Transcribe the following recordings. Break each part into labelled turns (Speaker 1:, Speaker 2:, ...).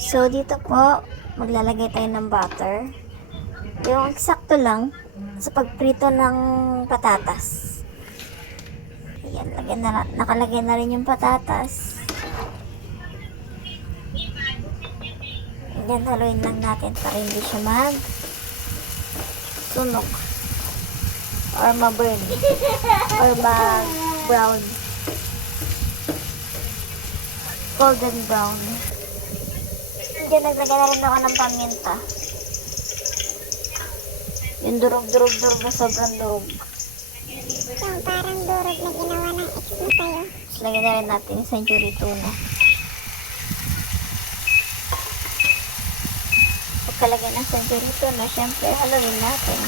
Speaker 1: So, dito po, maglalagay tayo ng butter. Yung eksakto lang sa pagprito ng patatas. Ayan, lagyan na, nakalagay na rin yung patatas. Ayan, haluin lang natin para hindi siya mag sunog or ma-burn or mag-brown golden brown Diyan naglagay na rin ako ng paminta. Yung durog-durog-durog na sobrang durog
Speaker 2: Yung parang durog na ginawa ng ex mo sa'yo.
Speaker 1: Tapos lagyan na rin natin yung century tuna pagkalagay ng century tuna syempre haluin natin.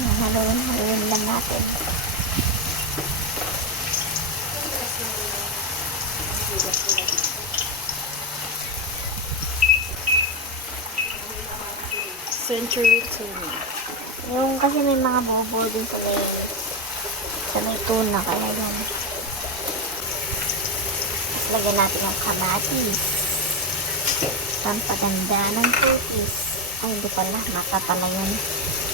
Speaker 1: Ayan, haluin haluin lang natin
Speaker 3: Century tuna.
Speaker 1: Yung kasi may mga bobo din sa may sa may tuna kaya yan. Tapos lagyan natin yung kamatis. Pampaganda ng cookies. Ay, hindi pala. Mata pala yun.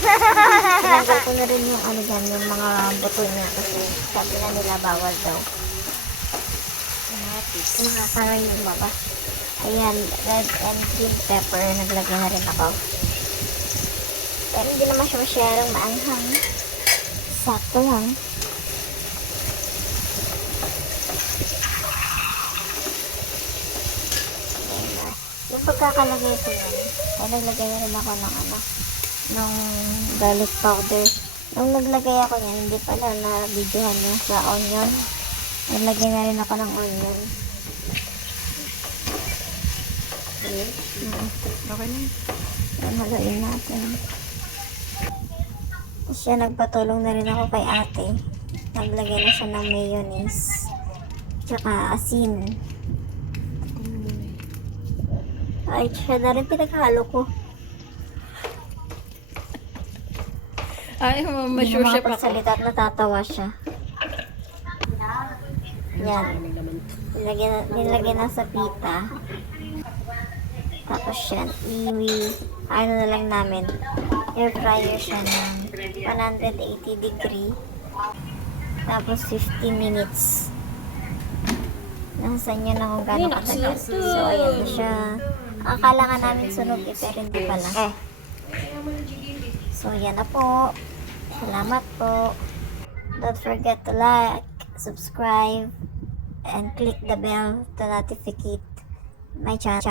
Speaker 1: Ilagay ko na rin yung ano dyan, yung mga buto niya kasi sabi na nila bawal daw.
Speaker 3: Kamatis.
Speaker 1: Nakakara yung baba. Ayan, red and green pepper. Naglagay na rin ako. Pero hindi naman siya masyadong maanghang. Sakto lang. Yung pagkakalagay ko yan, ay naglagay na rin ako ng ano, ng garlic powder. Nung naglagay ako yan, hindi pala na videohan yung sa onion. Naglagay na rin ako ng onion. Mm.
Speaker 3: Okay na.
Speaker 1: Yan, haluin natin. Siya nagpatulong na rin ako kay ate. Naglagay na siya ng mayonnaise. Tsaka asin. Ay, siya na rin pinaghalo ko.
Speaker 3: Ay, ma-sure
Speaker 1: Hindi
Speaker 3: siya pa ako.
Speaker 1: makapagsalita at natatawa siya. Yan. Nilagyan na, nilagyan na sa pita. Tapos yan, iwi, ano na lang namin, air fryer siya ng 180 degree. Tapos 15 minutes. Nasa inyo na kung gano'ng katagal. So, ayan na siya. Akala nga namin sunog eh, pero hindi pala. Eh. So, yan na po. Salamat po. Don't forget to like, subscribe, and click the bell to notificate my channel.